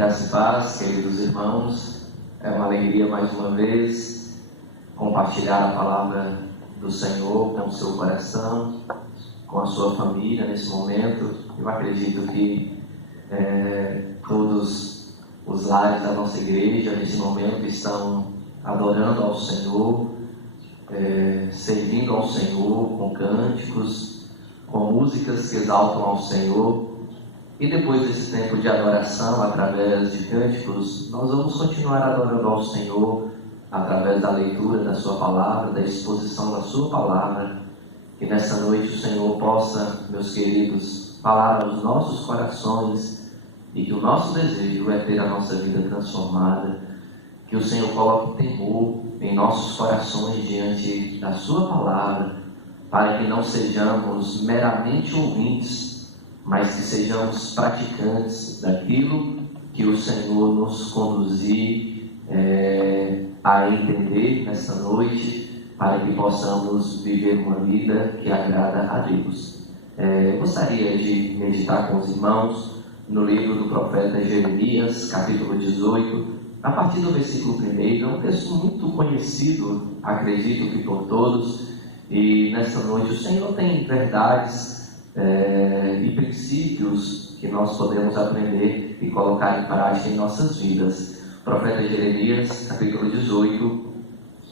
Graça e paz, queridos irmãos, é uma alegria mais uma vez compartilhar a palavra do Senhor com o seu coração, com a sua família nesse momento. Eu acredito que todos os lares da nossa igreja nesse momento estão adorando ao Senhor, servindo ao Senhor com cânticos, com músicas que exaltam ao Senhor. E depois desse tempo de adoração, através de cânticos, nós vamos continuar adorando ao Senhor através da leitura da sua palavra, da exposição da sua palavra. Que nessa noite o Senhor possa, meus queridos, falar aos nossos corações, e que o nosso desejo é ter a nossa vida transformada. Que o Senhor coloque temor em nossos corações diante da sua palavra, para que não sejamos meramente ouvintes, mas que sejamos praticantes daquilo que o Senhor nos conduzir a entender nesta noite, para que possamos viver uma vida que agrada a Deus. Gostaria de meditar com os irmãos no livro do profeta Jeremias, capítulo 18, a partir do versículo 1. É um texto muito conhecido, acredito que por todos, e nesta noite o Senhor tem verdades e princípios que nós podemos aprender e colocar em prática em nossas vidas. O profeta Jeremias, capítulo 18,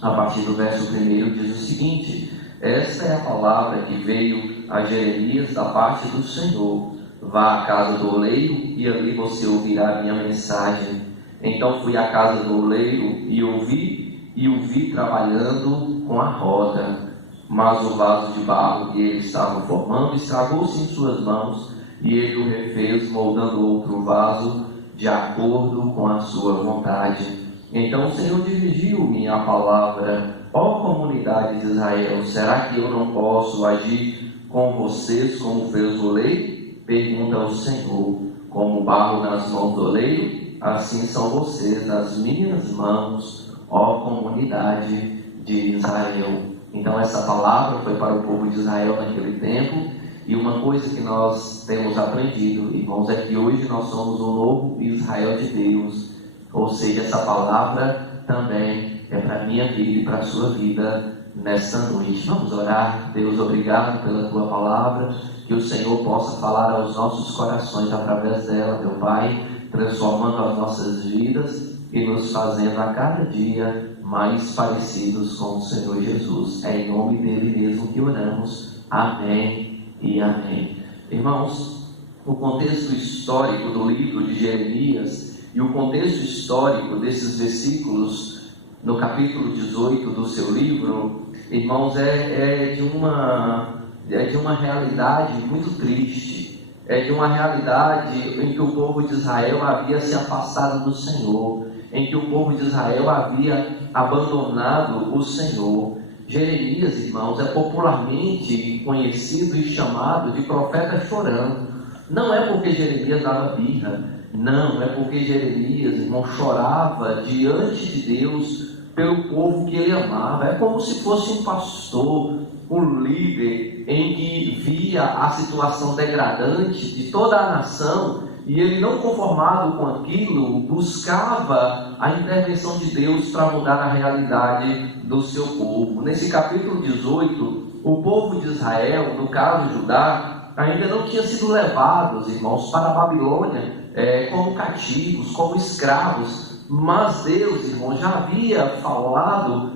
a partir do verso 1, diz o seguinte: esta é a palavra que veio a Jeremias da parte do Senhor. Vá à casa do oleiro e ali você ouvirá a minha mensagem. Então fui à casa do oleiro e o vi trabalhando com a roda. Mas o vaso de barro que ele estava formando estragou-se em suas mãos, e ele o refez, moldando outro vaso de acordo com a sua vontade. Então o Senhor dirigiu-me a palavra: ó comunidade de Israel, será que eu não posso agir com vocês como fez o oleiro? Pergunta o Senhor. Como barro nas mãos do oleiro, assim são vocês nas minhas mãos, ó comunidade de Israel. Então essa palavra foi para o povo de Israel naquele tempo, e uma coisa que nós temos aprendido, irmãos, é que hoje nós somos o novo Israel de Deus. Ou seja, essa palavra também é para a minha vida e para a sua vida nesta noite. Vamos orar. Deus, obrigado pela tua palavra, que o Senhor possa falar aos nossos corações através dela, meu Pai, transformando as nossas vidas e nos fazendo a cada dia mais parecidos com o Senhor Jesus. É em nome dele mesmo que oramos. Amém e amém. Irmãos, o contexto histórico do livro de Jeremias e o contexto histórico desses versículos no capítulo 18 do seu livro, irmãos, é de uma realidade muito triste. É de uma realidade em que o povo de Israel havia se afastado do Senhor, em que o povo de Israel havia abandonado o Senhor. Jeremias, irmãos, é popularmente conhecido e chamado de profeta chorando. Não é porque Jeremias dava birra, não, é porque Jeremias, irmão, chorava diante de Deus pelo povo que ele amava. É como se fosse um pastor, um líder, em que via a situação degradante de toda a nação, e ele, não conformado com aquilo, buscava a intervenção de Deus para mudar a realidade do seu povo. Nesse capítulo 18, o povo de Israel, no caso Judá, ainda não tinha sido levados, irmãos, para a Babilônia como cativos, como escravos. Mas Deus, irmãos, já havia falado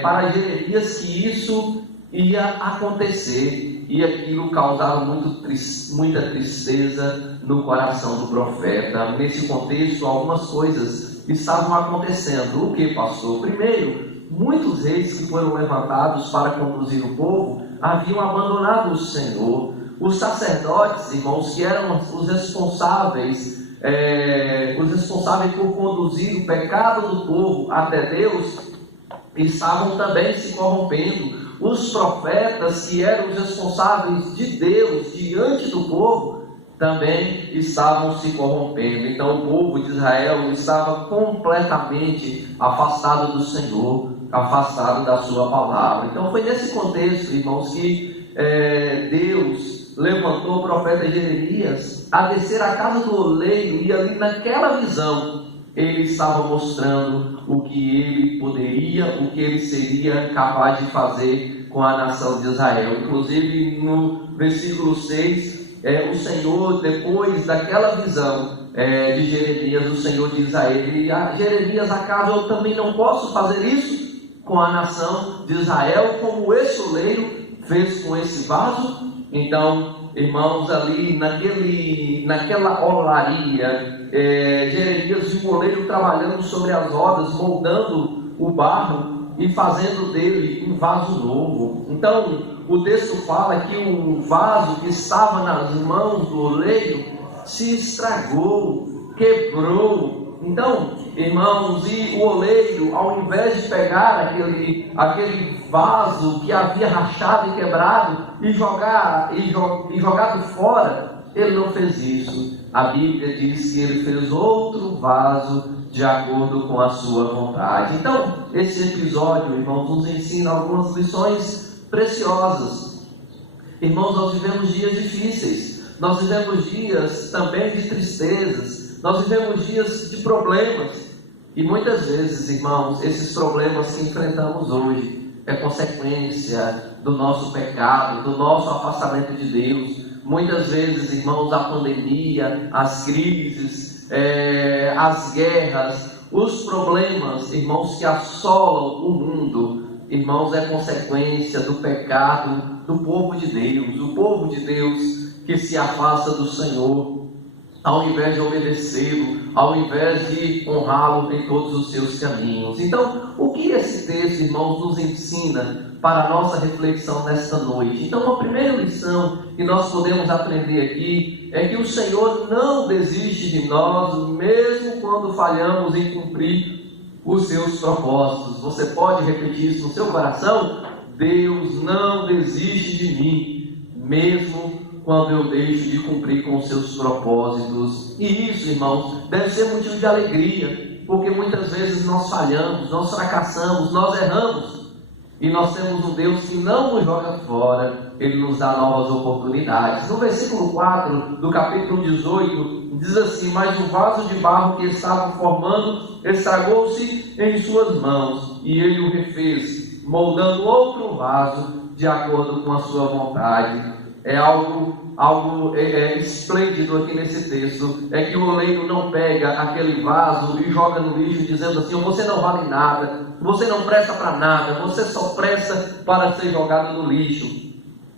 para Jeremias que isso ia acontecer. E aquilo causava muita tristeza no coração do profeta. Nesse contexto, algumas coisas estavam acontecendo. O que, pastor? Primeiro, muitos reis que foram levantados para conduzir o povo haviam abandonado o Senhor. Os sacerdotes, irmãos, que eram os responsáveis por conduzir o pecado do povo até Deus, estavam também se corrompendo. Os profetas, que eram os responsáveis de Deus diante do povo, também estavam se corrompendo. Então o povo de Israel estava completamente afastado do Senhor, afastado da sua palavra. Então foi nesse contexto, irmãos, que Deus levantou o profeta Jeremias a descer à casa do oleiro, e ali naquela visão ele estava mostrando o que ele poderia, o que ele seria capaz de fazer com a nação de Israel. Inclusive no versículo 6, o Senhor, depois daquela visão de Jeremias, o Senhor diz a ele: Jeremias, acaso eu também não posso fazer isso com a nação de Israel, como esse oleiro fez com esse vaso? Então, irmãos, ali naquela olaria, Jeremias viu o oleiro trabalhando sobre as rodas, moldando o barro e fazendo dele um vaso novo. Então, o texto fala que o vaso que estava nas mãos do oleiro se estragou, quebrou. Então, irmãos, e o oleiro, ao invés de pegar aquele vaso que havia rachado e quebrado e jogado fora, ele não fez isso. A Bíblia diz que ele fez outro vaso de acordo com a sua vontade. Então, esse episódio, irmãos, nos ensina algumas lições preciosas. Irmãos, nós vivemos dias difíceis, nós vivemos dias também de tristezas, nós vivemos dias de problemas, e muitas vezes, irmãos, esses problemas que enfrentamos hoje é consequência do nosso pecado, do nosso afastamento de Deus. Muitas vezes, irmãos, a pandemia, as crises, as guerras, os problemas, irmãos, que assolam o mundo, irmãos, é consequência do pecado do povo de Deus, o povo de Deus que se afasta do Senhor, ao invés de obedecê-lo, ao invés de honrá-lo em todos os seus caminhos. Então, o que esse texto, irmãos, nos ensina para a nossa reflexão nesta noite? Então, a primeira lição que nós podemos aprender aqui é que o Senhor não desiste de nós, mesmo quando falhamos em cumprir os seus propósitos. Você pode repetir isso no seu coração? Deus não desiste de mim, mesmo quando eu deixo de cumprir com os seus propósitos. E isso, irmãos, deve ser motivo de alegria, porque muitas vezes nós falhamos, nós fracassamos, nós erramos, e nós temos um Deus que não nos joga fora, Ele nos dá novas oportunidades. No versículo 4 do capítulo 18, diz assim: mas o vaso de barro que estava formando estragou-se em suas mãos, e ele o refez, moldando outro vaso de acordo com a sua vontade. É algo esplêndido aqui nesse texto, é que o oleiro não pega aquele vaso e joga no lixo dizendo assim: você não vale nada, você não presta para nada, você só presta para ser jogado no lixo.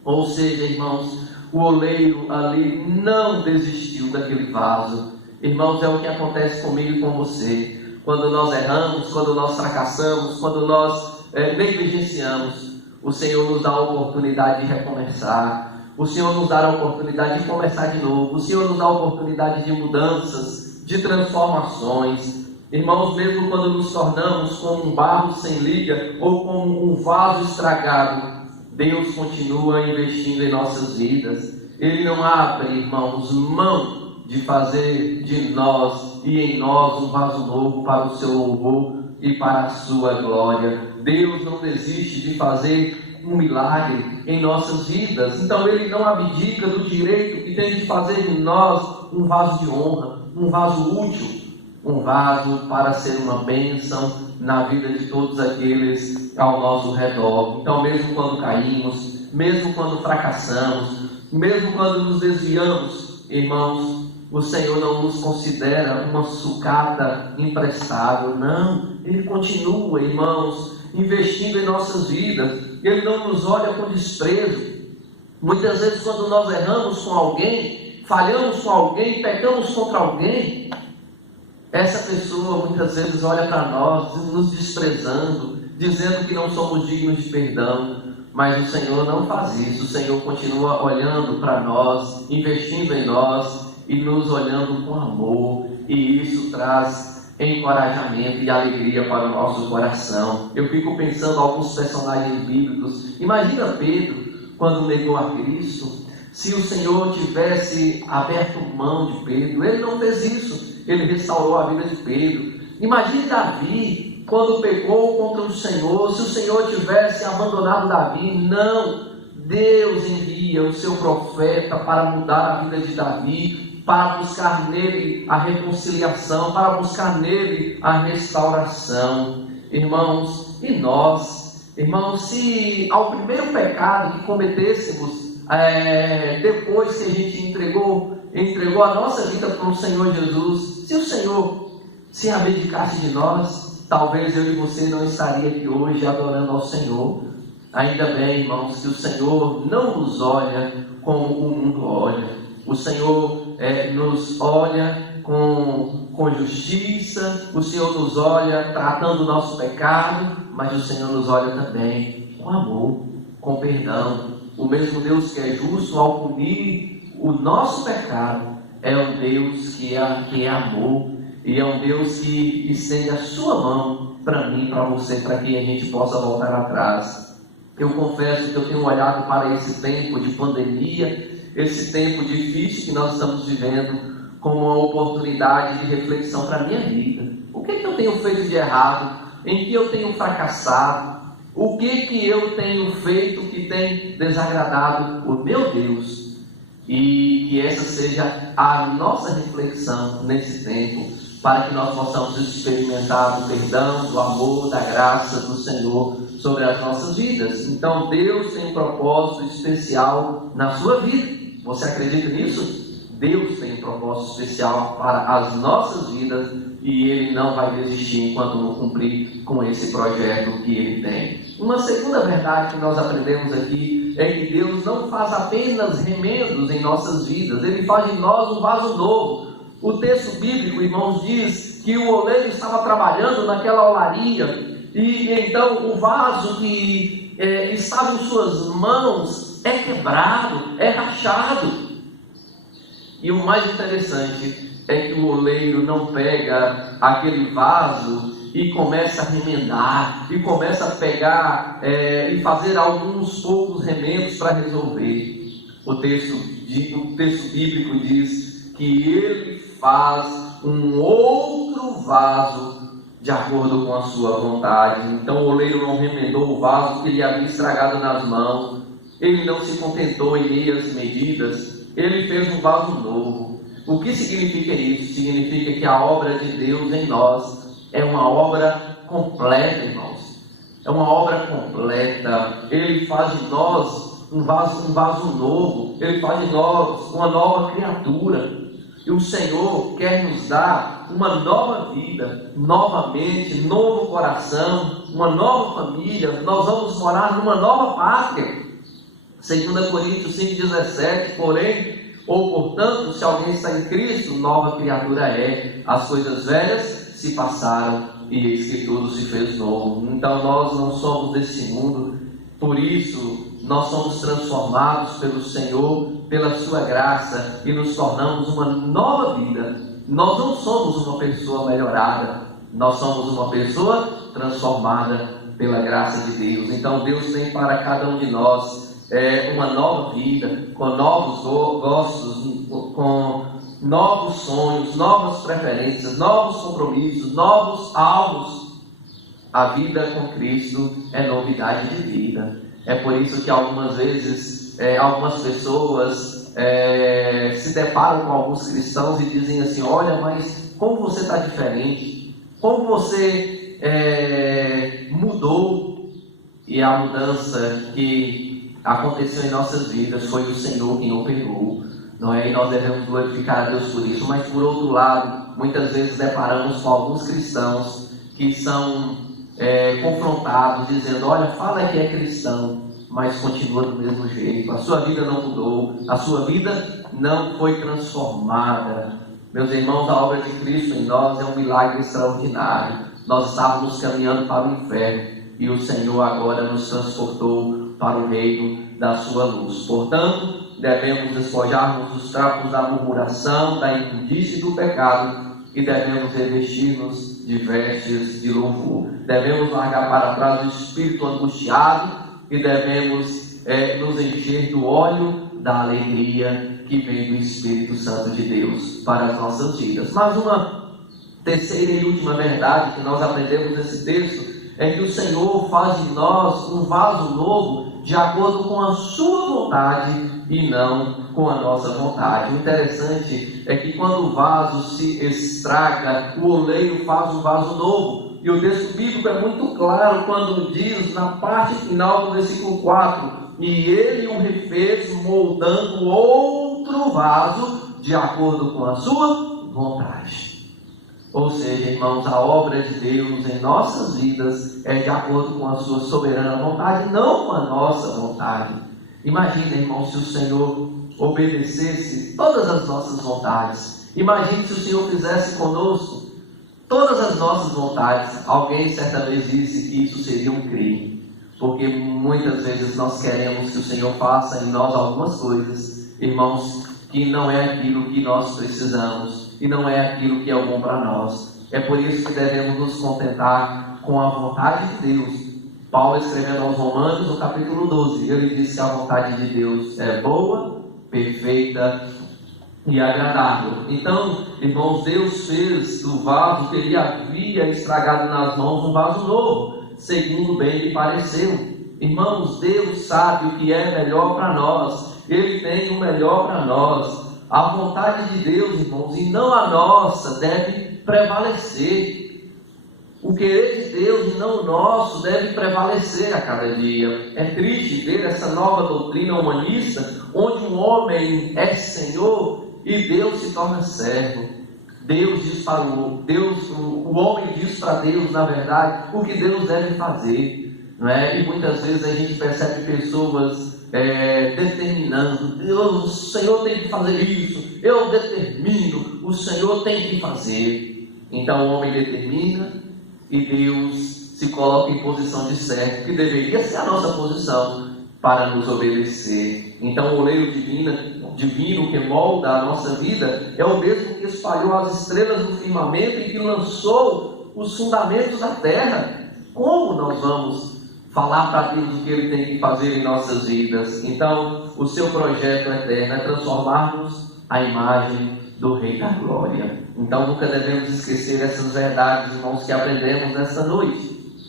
Ou seja, irmãos, o oleiro ali não desistiu daquele vaso. Irmãos, é o que acontece comigo e com você. Quando nós erramos, quando nós fracassamos, quando nós negligenciamos, o Senhor nos dá a oportunidade de recomeçar. O Senhor nos dá a oportunidade de começar de novo. O Senhor nos dá a oportunidade de mudanças, de transformações. Irmãos, mesmo quando nos tornamos como um barro sem liga ou como um vaso estragado, Deus continua investindo em nossas vidas. Ele não abre, irmãos, mão de fazer de nós e em nós um vaso novo para o seu louvor e para a sua glória. Deus não desiste de fazer um milagre em nossas vidas. Então Ele não abdica do direito que tem de fazer de nós um vaso de honra, um vaso útil, um vaso para ser uma bênção na vida de todos aqueles ao nosso redor. Então, mesmo quando caímos, mesmo quando fracassamos, mesmo quando nos desviamos, irmãos, o Senhor não nos considera uma sucata imprestável. Não, Ele continua, irmãos, investindo em nossas vidas. Ele não nos olha com desprezo. Muitas vezes, quando nós erramos com alguém, falhamos com alguém, pecamos contra alguém, essa pessoa muitas vezes olha para nós, nos desprezando, dizendo que não somos dignos de perdão. Mas o Senhor não faz isso. O Senhor continua olhando para nós, investindo em nós e nos olhando com amor. E isso traz encorajamento e alegria para o nosso coração. Eu fico pensando em alguns personagens bíblicos. Imagina Pedro, quando negou a Cristo. Se o Senhor tivesse aberto mão de Pedro, Ele não fez isso. Ele restaurou a vida de Pedro. Imagine Davi, quando pecou contra o Senhor. Se o Senhor tivesse abandonado Davi, não. Deus envia o seu profeta para mudar a vida de Davi, para buscar nele a reconciliação, para buscar nele a restauração. Irmãos, e nós, irmãos, se ao primeiro pecado que cometêssemos, depois que a gente entregou a nossa vida para o Senhor Jesus, se o Senhor se abdicasse de nós, talvez eu e você não estaria aqui hoje adorando ao Senhor. Ainda bem, irmãos, que o Senhor não nos olha como o mundo olha. O Senhor nos olha com justiça, o Senhor nos olha tratando o nosso pecado, mas o Senhor nos olha também com amor, com perdão. O mesmo Deus que é justo ao punir o nosso pecado é um Deus que é amor, e é um Deus que estende a sua mão para mim, para você, para que a gente possa voltar atrás. Eu confesso que eu tenho olhado para esse tempo de pandemia, esse tempo difícil que nós estamos vivendo, como uma oportunidade de reflexão para a minha vida. O que eu tenho feito de errado? Em que eu tenho fracassado? O que eu tenho feito que tem desagradado o meu Deus? E que essa seja a nossa reflexão nesse tempo, para que nós possamos experimentar o perdão, do amor, da graça do Senhor sobre as nossas vidas. Então Deus tem um propósito especial na sua vida. Você acredita nisso? Deus tem um propósito especial para as nossas vidas, e Ele não vai desistir enquanto não cumprir com esse projeto que Ele tem. Uma segunda verdade que nós aprendemos aqui é que Deus não faz apenas remendos em nossas vidas, Ele faz em nós um vaso novo. O texto bíblico, irmãos, diz que o oleiro estava trabalhando naquela olaria, e então o vaso que estava em suas mãos é quebrado, é rachado. E o mais interessante é que o oleiro não pega aquele vaso e começa a remendar, e começa a pegar e fazer alguns poucos remendos para resolver. O texto bíblico diz que ele faz um outro vaso de acordo com a sua vontade. Então o oleiro não remendou o vaso que ele havia estragado nas mãos, ele não se contentou em meias medidas, ele fez um vaso novo. O que significa isso? Significa que a obra de Deus em nós é uma obra completa, irmãos. É uma obra completa. Ele faz de nós um vaso novo. Ele faz de nós uma nova criatura. E o Senhor quer nos dar uma nova vida, novamente, novo coração, uma nova família. Nós vamos morar numa nova pátria. 2 Coríntios 5,17, portanto, se alguém está em Cristo, nova criatura é. As coisas velhas se passaram e eis que tudo se fez novo. Então nós não somos desse mundo, por isso nós somos transformados pelo Senhor, pela sua graça, e nos tornamos uma nova vida. Nós não somos uma pessoa melhorada, nós somos uma pessoa transformada pela graça de Deus. Então Deus tem para cada um de nós uma nova vida, com novos gostos, com novos sonhos, novas preferências, novos compromissos, novos alvos. A vida com Cristo é novidade de vida. É por isso que algumas vezes algumas pessoas se deparam com alguns cristãos e dizem assim: olha, mas como você está diferente, como você mudou. E a mudança que aconteceu em nossas vidas foi o Senhor quem operou, não é? E nós devemos glorificar a Deus por isso. Mas por outro lado, muitas vezes deparamos com alguns cristãos que são confrontados, dizendo: olha, fala que é cristão, mas continua do mesmo jeito, a sua vida não mudou, a sua vida não foi transformada. Meus irmãos, a obra de Cristo em nós é um milagre extraordinário. Nós estávamos caminhando para o inferno, e o Senhor agora nos transportou para o reino da sua luz. Portanto, devemos despojar-nos dos trapos da murmuração, da imundície e do pecado, e devemos revestir-nos de vestes de louvor. Devemos largar para trás o espírito angustiado, e devemos nos encher do óleo da alegria que vem do Espírito Santo de Deus para as nossas vidas. Mas uma terceira e última verdade que nós aprendemos nesse texto é que o Senhor faz de nós um vaso novo de acordo com a sua vontade e não com a nossa vontade. O interessante é que quando o vaso se estraga, o oleiro faz um vaso novo. E o texto bíblico é muito claro quando diz, na parte final do versículo 4, e ele o refez moldando outro vaso de acordo com a sua vontade. Ou seja, irmãos, a obra de Deus em nossas vidas é de acordo com a sua soberana vontade, não com a nossa vontade. Imagina, irmãos, se o Senhor obedecesse todas as nossas vontades. Imagine se o Senhor fizesse conosco todas as nossas vontades. Alguém certa vez disse que isso seria um crime, porque muitas vezes nós queremos que o Senhor faça em nós algumas coisas, irmãos, que não é aquilo que nós precisamos e não é aquilo que é bom para nós. É por isso que devemos nos contentar com a vontade de Deus. Paulo, escrevendo aos Romanos, no capítulo 12, ele diz que a vontade de Deus é boa, perfeita e agradável. Então, irmãos, Deus fez do vaso que ele havia estragado nas mãos um vaso novo, segundo bem lhe pareceu. Irmãos, Deus sabe o que é melhor para nós. Ele tem o melhor para nós. A vontade de Deus, irmãos, e não a nossa, deve prevalecer. O querer de Deus e não o nosso deve prevalecer a cada dia. É triste ver essa nova doutrina humanista, onde um homem é Senhor e Deus se torna servo. Deus diz para o homem diz para Deus, na verdade, o que Deus deve fazer, não é? E muitas vezes a gente percebe pessoas determinando: Deus, o Senhor tem que fazer isso, eu determino, o Senhor tem que fazer. Então o homem determina e Deus se coloca em posição de servo, que deveria ser a nossa posição, para nos obedecer. Então o oleiro divino que molda a nossa vida é o mesmo que espalhou as estrelas do firmamento e que lançou os fundamentos da terra. Como nós vamos falar para Deus o que Ele tem que fazer em nossas vidas? Então, o seu projeto eterno é transformar-nos à imagem do Rei da Glória. Então, nunca devemos esquecer essas verdades, irmãos, que aprendemos nesta noite.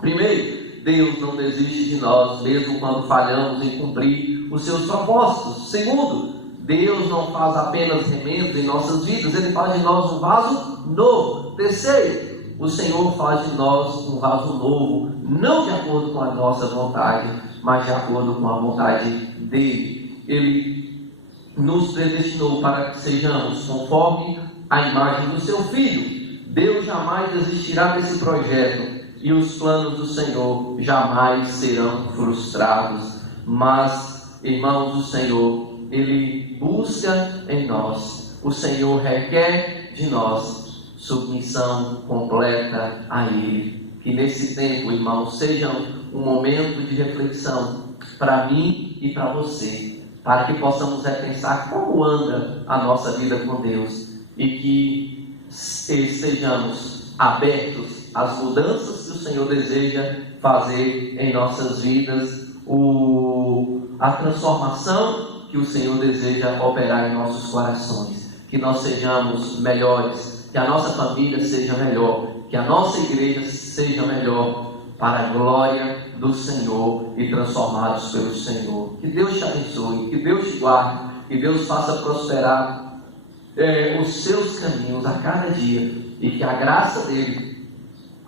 Primeiro, Deus não desiste de nós, mesmo quando falhamos em cumprir os seus propósitos. Segundo, Deus não faz apenas remendos em nossas vidas, Ele faz de nós um vaso novo. Terceiro, o Senhor faz de nós um vaso novo, não de acordo com a nossa vontade, mas de acordo com a vontade dEle. Ele nos predestinou para que sejamos conforme a imagem do seu Filho. Deus jamais desistirá desse projeto e os planos do Senhor jamais serão frustrados. Mas, irmãos, o Senhor, Ele busca em nós, o Senhor requer de nós submissão completa a Ele. Que nesse tempo, irmãos, seja um momento de reflexão para mim e para você, para que possamos repensar como anda a nossa vida com Deus e que estejamos abertos às mudanças que o Senhor deseja fazer em nossas vidas, a transformação que o Senhor deseja operar em nossos corações. Que nós sejamos melhores, que a nossa família seja melhor, que a nossa igreja seja melhor, para a glória do Senhor e transformados pelo Senhor. Que Deus te abençoe, que Deus te guarde, que Deus faça prosperar os seus caminhos a cada dia e que a graça dele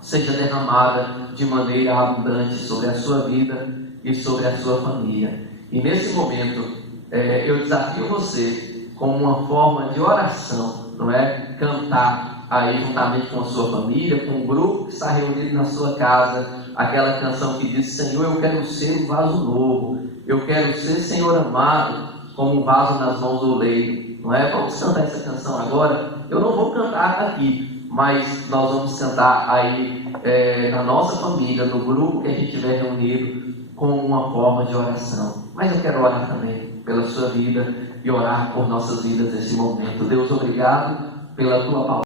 seja derramada de maneira abundante sobre a sua vida e sobre a sua família. E nesse momento eu desafio você, como uma forma de oração, não é? Cantar aí juntamente com a sua família, com o grupo que está reunido na sua casa, aquela canção que diz: Senhor, eu quero ser um vaso novo, eu quero ser, Senhor amado, como um vaso nas mãos do oleiro, não é? Vamos cantar essa canção agora. Eu não vou cantar aqui, mas nós vamos cantar aí na nossa família, no grupo que a gente tiver reunido, como uma forma de oração. Mas eu quero orar também pela sua vida e orar por nossas vidas nesse momento. Deus, obrigado pela tua palavra.